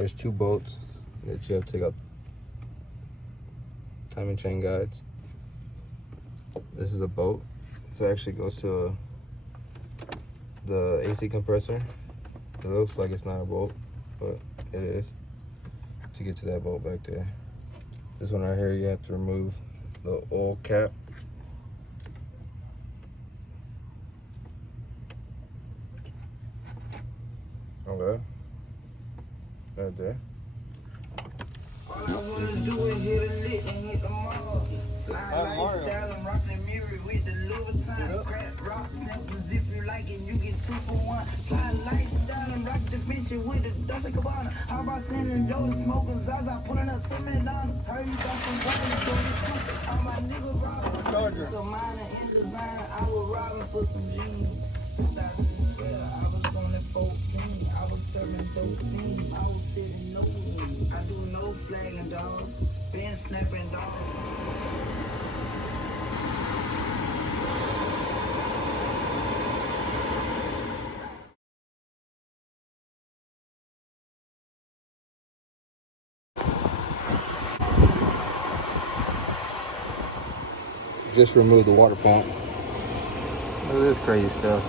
There's 2 bolts that you have to take out. Timing chain guides. This is a bolt. This actually goes to the AC compressor. It looks like it's not a bolt, but it is. To get to that bolt back there. This one right here, you have to remove the oil cap. Okay. Right there. All I wanna do is hit a lick and hit the mall. Flying lifestyle and rock the mirror with the Louboutin. Crack rock samples if you like it, you get 2 for 1. Fly lifestyle and rock the bench with the Dolce Gabbana. How about sending Joe to smoking Zaza, pulling up to McDonald's. Heard you got some brothers doing this. All my niggas robbing. So minor in design, I was robbing for some jeans. 2012, I was on that 14. I was serving dope fiends. I was sitting no wings. I do no flagging, dog. Been snapping, dog. Just remove the water pump. Look at this crazy stuff.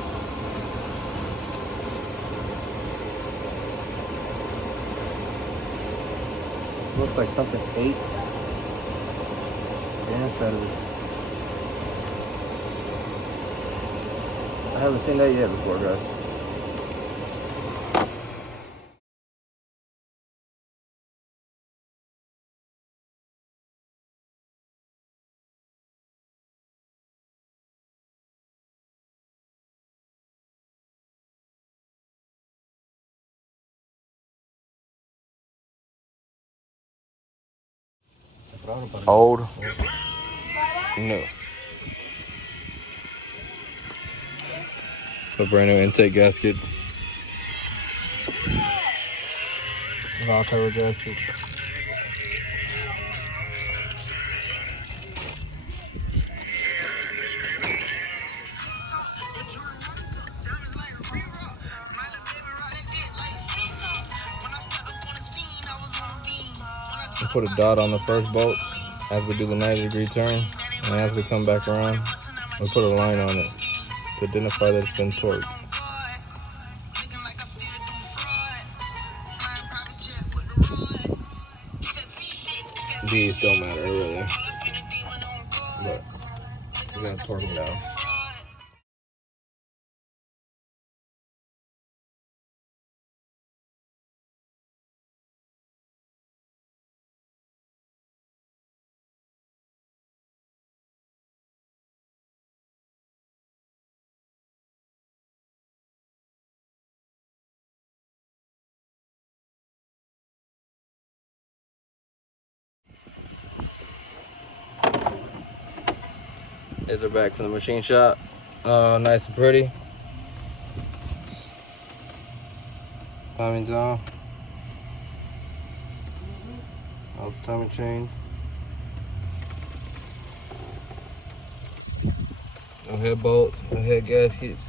Looks like something ate the inside of it. I haven't seen that yet before, guys. Old, new. The brand new intake gaskets. Valve cover gaskets. We put a dot on the first bolt as we do the 90-degree turn, and as we come back around, we put a line on it to identify that it's been torqued. These don't matter really, but we're gonna torque them down. Heads are back from the machine shop. Nice and pretty. Timing's on. All the timing chains. No head bolts, no head gaskets.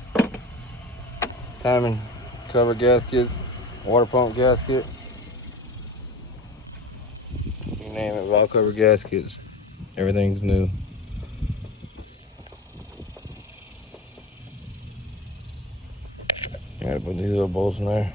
Timing cover gaskets, water pump gasket. You name it, valve cover gaskets. Everything's new. Gotta put these little bolts in there.